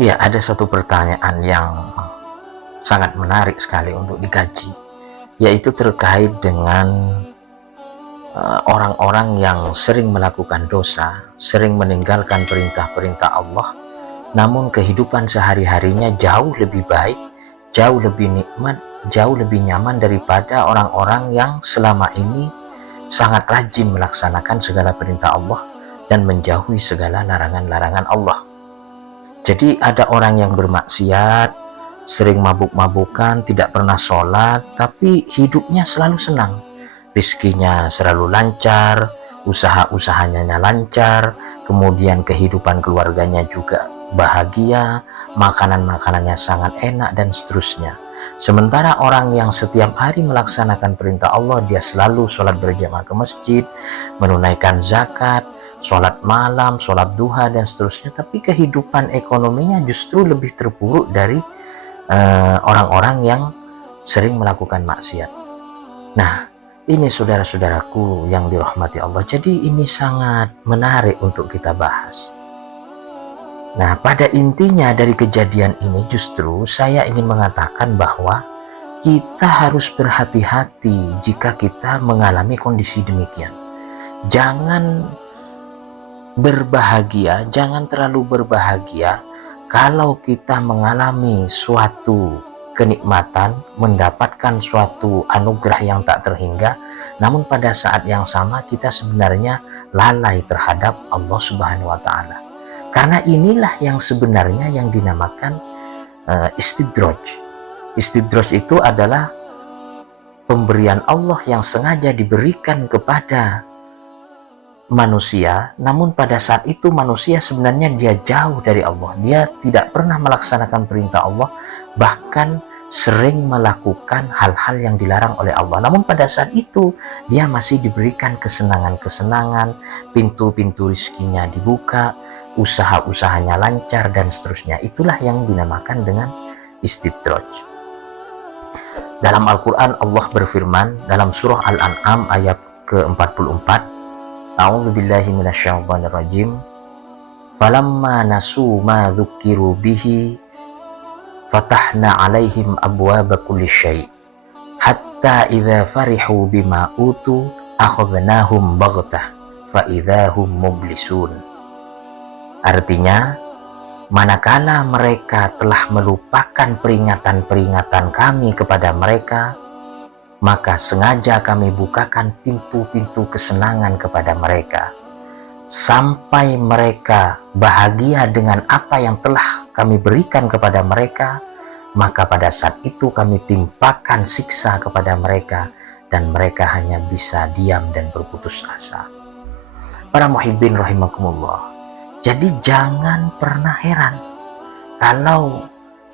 Ya, ada satu pertanyaan yang sangat menarik sekali untuk dikaji, yaitu terkait dengan orang-orang yang sering melakukan dosa, sering meninggalkan perintah-perintah Allah, namun kehidupan sehari-harinya jauh lebih baik, jauh lebih nikmat, jauh lebih nyaman daripada orang-orang yang selama ini sangat rajin melaksanakan segala perintah Allah dan menjauhi segala larangan-larangan Allah. Jadi ada orang yang bermaksiat, sering mabuk-mabukan, tidak pernah sholat, tapi hidupnya selalu senang. Rizkinya selalu lancar, usaha-usahanya lancar, kemudian kehidupan keluarganya juga bahagia, makanan-makanannya sangat enak, dan seterusnya. Sementara orang yang setiap hari melaksanakan perintah Allah, dia selalu sholat berjamaah ke masjid, menunaikan zakat, sholat malam, sholat duha, dan seterusnya, tapi kehidupan ekonominya justru lebih terpuruk dari orang-orang yang sering melakukan maksiat. Nah, ini saudara-saudaraku yang dirahmati Allah, jadi ini sangat menarik untuk kita bahas. Nah, pada intinya dari kejadian ini justru saya ingin mengatakan bahwa kita harus berhati-hati jika kita mengalami kondisi demikian. Jangan berbahagia, jangan terlalu berbahagia kalau kita mengalami suatu kenikmatan, mendapatkan suatu anugerah yang tak terhingga, namun pada saat yang sama kita sebenarnya lalai terhadap Allah Subhanahu wa Ta'ala. Karena inilah yang sebenarnya yang dinamakan istidraj. Istidraj itu adalah pemberian Allah yang sengaja diberikan kepada manusia, namun pada saat itu manusia sebenarnya dia jauh dari Allah, dia tidak pernah melaksanakan perintah Allah, bahkan sering melakukan hal-hal yang dilarang oleh Allah. Namun pada saat itu dia masih diberikan kesenangan-kesenangan, pintu-pintu rizkinya dibuka, usaha-usahanya lancar, dan seterusnya. Itulah yang dinamakan dengan istidraj. Dalam Al-Quran Allah berfirman dalam surah Al-An'am ayat ke-44, A'udzu billahi minasyaitonir rajim. Falamma nasu ma dzukiru bihi fatahna 'alaihim abwaaba kulli syai' hatta idza farihu bima utu akhadnahum baghtah fa idzahum mublisun. Artinya, manakala mereka telah melupakan peringatan-peringatan kami kepada mereka, maka sengaja kami bukakan pintu-pintu kesenangan kepada mereka, sampai mereka bahagia dengan apa yang telah kami berikan kepada mereka, maka pada saat itu kami timpakan siksa kepada mereka, dan mereka hanya bisa diam dan berputus asa. Para muhibbin rahimakumullah, jadi jangan pernah heran kalau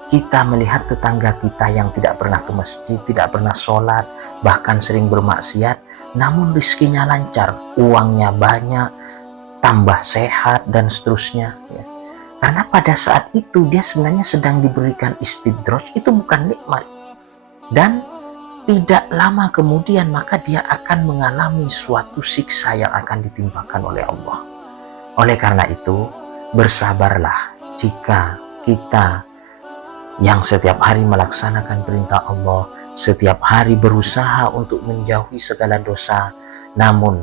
kita melihat tetangga kita yang tidak pernah ke masjid, tidak pernah sholat, bahkan sering bermaksiat, namun rizkinya lancar, uangnya banyak, tambah sehat, dan seterusnya. Ya. Karena pada saat itu dia sebenarnya sedang diberikan istidraj, itu bukan nikmat. Dan tidak lama kemudian maka dia akan mengalami suatu siksa yang akan ditimpakan oleh Allah. Oleh karena itu, bersabarlah jika kita yang setiap hari melaksanakan perintah Allah, setiap hari berusaha untuk menjauhi segala dosa, namun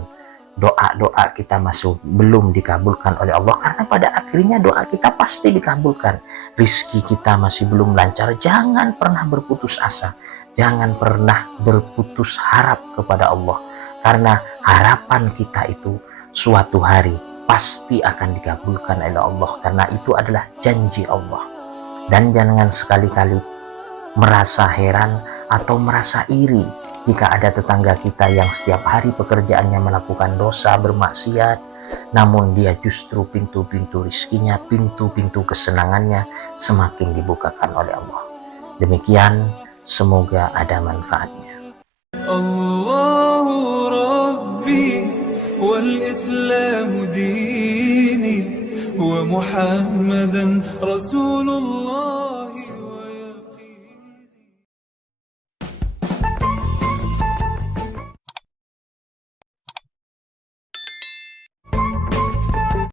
doa-doa kita masih belum dikabulkan oleh Allah, karena pada akhirnya doa kita pasti dikabulkan. Rizki kita masih belum lancar, jangan pernah berputus asa, jangan pernah berputus harap kepada Allah, karena harapan kita itu suatu hari pasti akan dikabulkan oleh Allah, karena itu adalah janji Allah. Dan jangan sekali-kali merasa heran atau merasa iri jika ada tetangga kita yang setiap hari pekerjaannya melakukan dosa, bermaksiat, namun dia justru pintu-pintu rizkinya, pintu-pintu kesenangannya semakin dibukakan oleh Allah. Demikian, semoga ada manfaatnya. Allahu Rabbi wal Islamu dini wa Muhammadan Rasulullah.